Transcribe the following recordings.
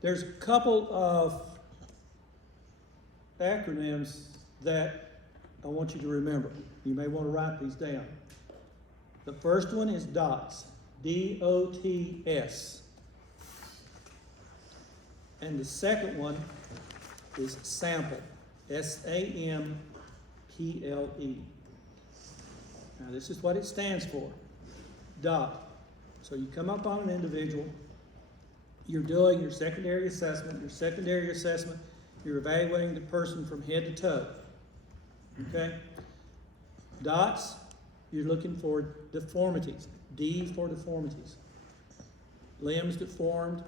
There's a couple of acronyms that I want you to remember. You may want to write these down. The first one is DOTS, D-O-T-S. And the second one is SAMPLE, S-A-M-P-L-E. Now this is what it stands for, DOT. So you come up on an individual, you're doing your secondary assessment. Your secondary assessment, you're evaluating the person from head to toe. Okay? Dots, you're looking for deformities. D for deformities. Limbs deformed,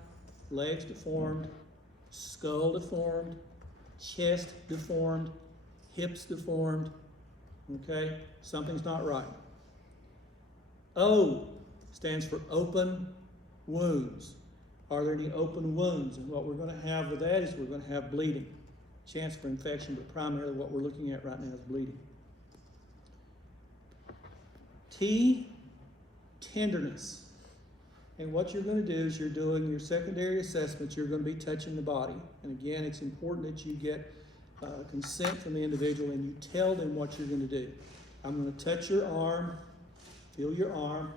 legs deformed, skull deformed, chest deformed, hips deformed. Okay? Something's not right. O stands for open wounds. Are there any open wounds? And what we're going to have with that is we're going to have bleeding. Chance for infection, but primarily what we're looking at right now is bleeding. T, tenderness. And what you're going to do is you're doing your secondary assessments. You're going to be touching the body. And again, it's important that you get consent from the individual and you tell them what you're going to do. I'm going to touch your arm, feel your arm.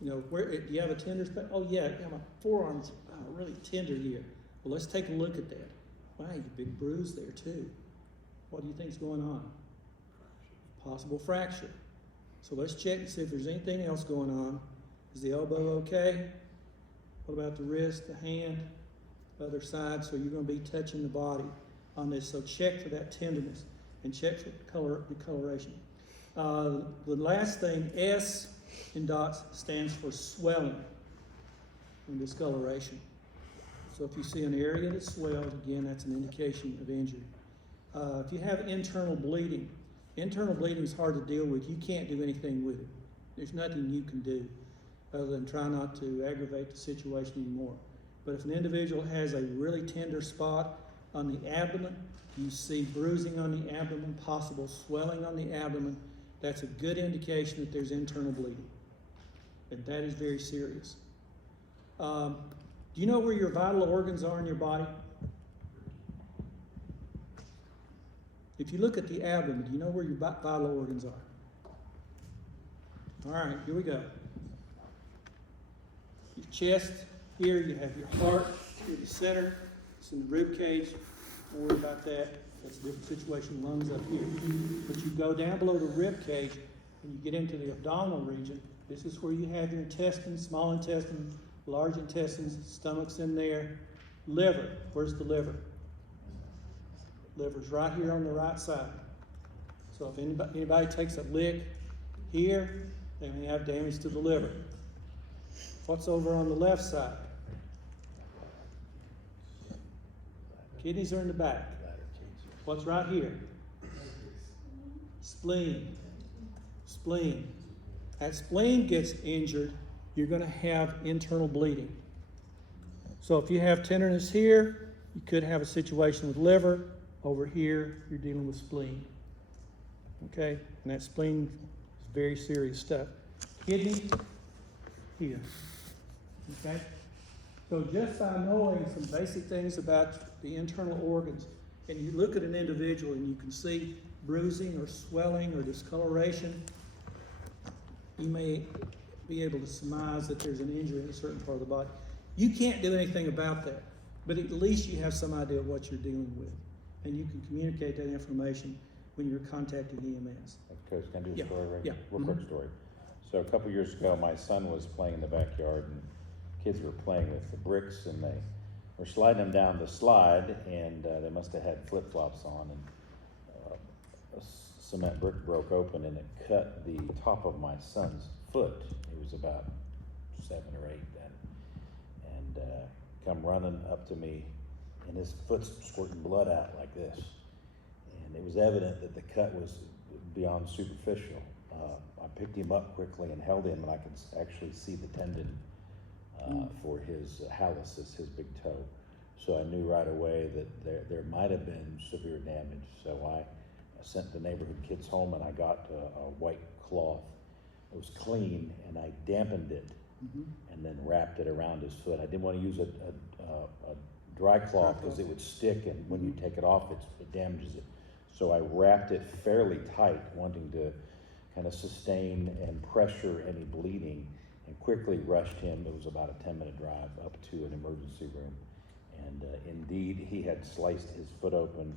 You know, where do you have a tender spot? Oh yeah, my forearm's really tender here. Well, let's take a look at that. Wow, you have a big bruise there too. What do you think's going on? Possible fracture. So let's check and see if there's anything else going on. Is the elbow okay? What about the wrist, the hand, other side? So you're going to be touching the body on this. So check for that tenderness and check for the coloration. The last thing, S in DOTS stands for swelling and discoloration. So if you see an area that swells, again, that's an indication of injury. If you have internal bleeding is hard to deal with. You can't do anything with it. There's nothing you can do other than try not to aggravate the situation anymore. But if an individual has a really tender spot on the abdomen, you see bruising on the abdomen, possible swelling on the abdomen, that's a good indication that there's internal bleeding. And that is very serious. Do you know where your vital organs are in your body? If you look at the abdomen, do you know where your vital organs are? All right, here we go. Your chest, here you have your heart, here the center, it's in the rib cage. Don't worry about that. That's a different situation. Lungs up here. But you go down below the rib cage and you get into the abdominal region. This is where you have your intestines, small intestines, large intestines, stomach's in there. Liver, where's the liver? Liver's right here on the right side. So if anybody takes a lick here, they may have damage to the liver. What's over on the left side? Kidneys are in the back. What's right here? Spleen. Spleen. That spleen gets injured, you're going to have internal bleeding. So if you have tenderness here, you could have a situation with liver. Over here, you're dealing with spleen. Okay? And that spleen is very serious stuff. Kidney, here. Okay? So just by knowing some basic things about the internal organs, and you look at an individual and you can see bruising or swelling or discoloration, you may be able to surmise that there's an injury in a certain part of the body. You can't do anything about that, but at least you have some idea of what you're dealing with. And you can communicate that information when you're contacting EMS. Coach, can I do a story right Yeah. Real quick story. So a couple years ago, my son was playing in the backyard, and kids were playing with the bricks, and they were sliding them down the slide, and they must have had flip-flops on, and a cement brick broke open, and it cut the top of my son's foot. He was about 7 or 8 then, and come running up to me, and his foot's squirting blood out like this. And it was evident that the cut was beyond superficial. I picked him up quickly and held him, and I could actually see the tendon for his hallucis, his big toe. So I knew right away that there might have been severe damage. So I sent the neighborhood kids home, and I got a white cloth. It was clean, and I dampened it and then wrapped it around his foot. I didn't want to use a dry cloth because it would stick, and when you take it off, it damages it. So I wrapped it fairly tight, wanting to kind of sustain and pressure any bleeding, and quickly rushed him. It was about a 10-minute drive up to an emergency room. And indeed, he had sliced his foot open.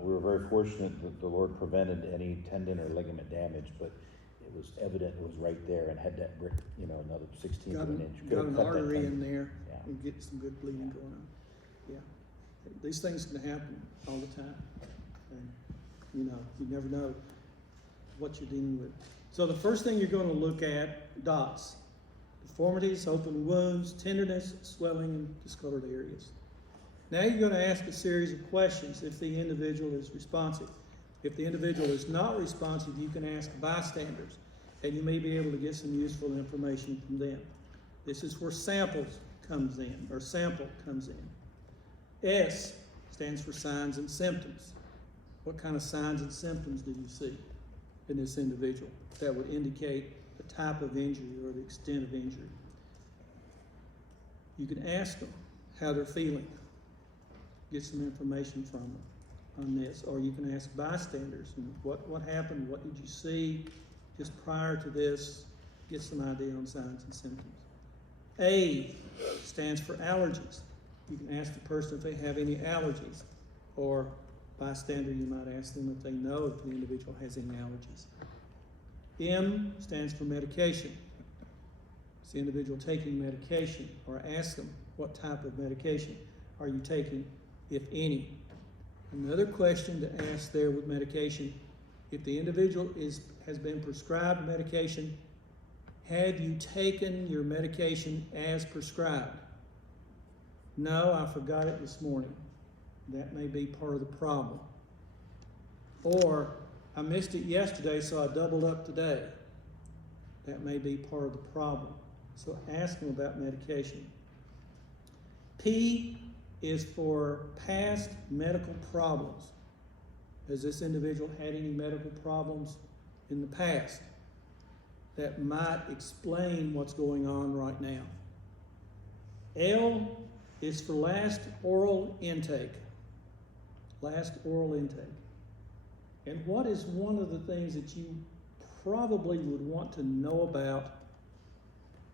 We were very fortunate that the Lord prevented any tendon or ligament damage, but it was evident it was right there, and had that brick, another 16th of an inch. Could Got have an cut that artery in tendon. there Yeah. and get some good bleeding going on. Yeah. These things can happen all the time. And, you never know what you're dealing with. So the first thing you're going to look at, dots. Deformities, open wounds, tenderness, swelling, and discolored areas. Now you're going to ask a series of questions if the individual is responsive. If the individual is not responsive, you can ask bystanders, and you may be able to get some useful information from them. This is where sample comes in. S stands for signs and symptoms. What kind of signs and symptoms do you see in this individual that would indicate the type of injury or the extent of injury? You can ask them how they're feeling, get some information from them on this, or you can ask bystanders, what happened, what did you see just prior to this, get some idea on signs and symptoms. A stands for allergies. You can ask the person if they have any allergies, or bystander, you might ask them if they know if the individual has any allergies. M stands for medication. Is the individual taking medication? Or ask them, what type of medication are you taking, if any? Another question to ask there with medication, if the individual has been prescribed medication, have you taken your medication as prescribed? No, I forgot it this morning. That may be part of the problem. Or, I missed it yesterday, so I doubled up today. That may be part of the problem. So ask them about medication. P is for past medical problems. Has this individual had any medical problems in the past that might explain what's going on right now? L is for last oral intake. Last oral intake. And what is one of the things that you probably would want to know about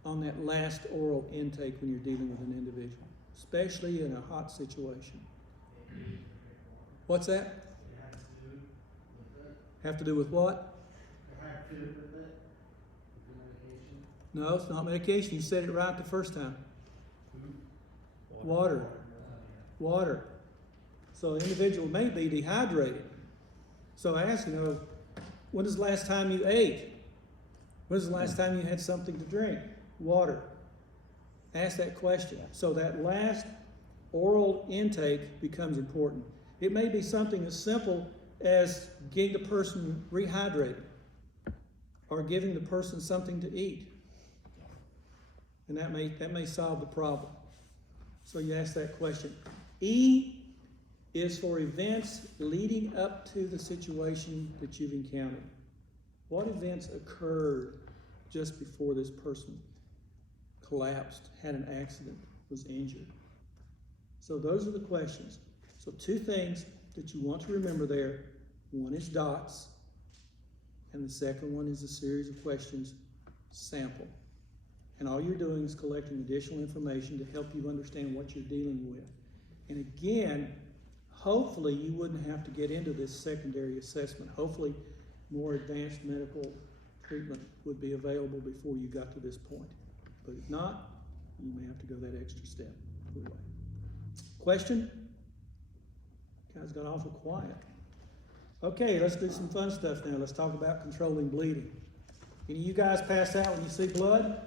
on that last oral intake when you're dealing with an individual, especially in a hot situation? What's that? Have to do with what? No, it's not medication. You said it right the first time. Water. Water. So the individual may be dehydrated. So I ask, when is the last time you ate? When is the last time you had something to drink? Water. Ask that question. So that last oral intake becomes important. It may be something as simple as getting the person rehydrated or giving the person something to eat. And that may solve the problem. So you ask that question. E is for events leading up to the situation that you've encountered. What events occurred just before this person collapsed, had an accident, was injured? So those are the questions. So two things that you want to remember there. One is dots, and the second one is a series of questions, sample. And all you're doing is collecting additional information to help you understand what you're dealing with. And again, hopefully you wouldn't have to get into this secondary assessment. Hopefully more advanced medical treatment would be available before you got to this point. But if not, you may have to go that extra step. Question? Guys got awful quiet. Okay, let's do some fun stuff now. Let's talk about controlling bleeding. Any of you guys pass out when you see blood?